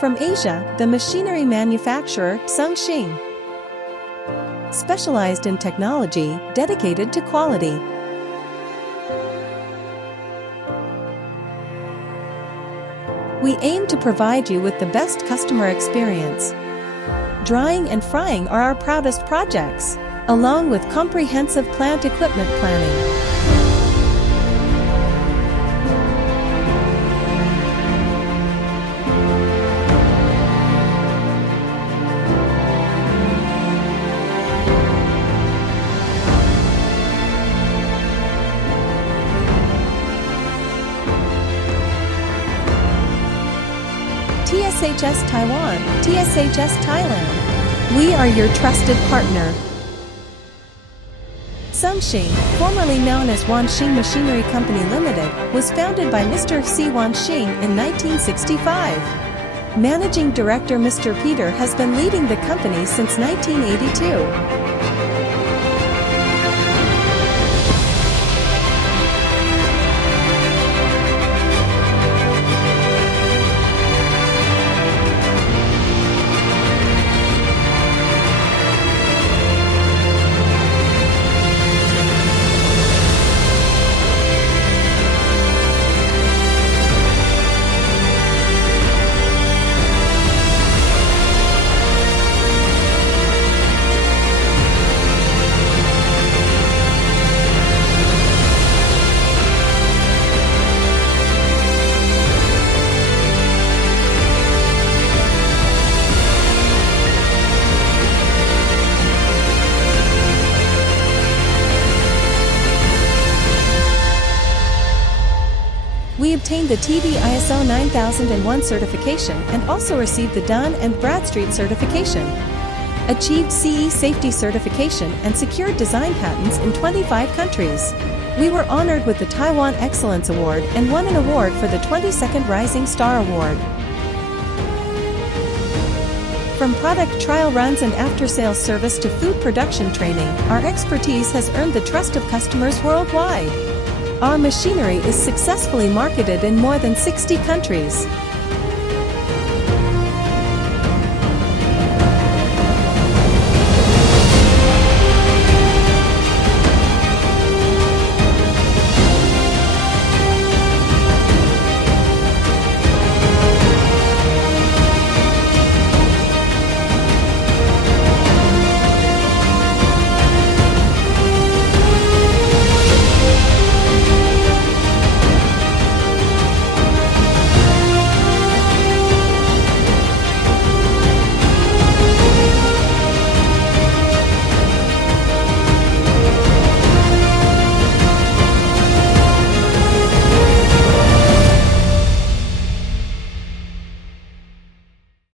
From Asia, the machinery manufacturer Tsunghsing, specialized in technology, dedicated to quality. We aim to provide you with the best customer experience. Drying and frying are our proudest projects, along with comprehensive plant equipment planning. TSHS Taiwan, TSHS Thailand. We are your trusted partner. Tsunghsing, formerly known as Hsing Machinery Company Limited, was founded by Mr. Tsung Hsing in 1965. Managing Director Mr. Peter has been leading the company since 1982. We obtained the TV ISO 9001 certification and also received the Dun & Bradstreet certification. Achieved CE safety certification and secured design patents in 25 countries. We were honored with the Taiwan Excellence Award and won an award for the 22nd Rising Star Award. From product trial runs and after-sales service to food production training, our expertise has earned the trust of customers worldwide. Our machinery is successfully marketed in more than 60 countries.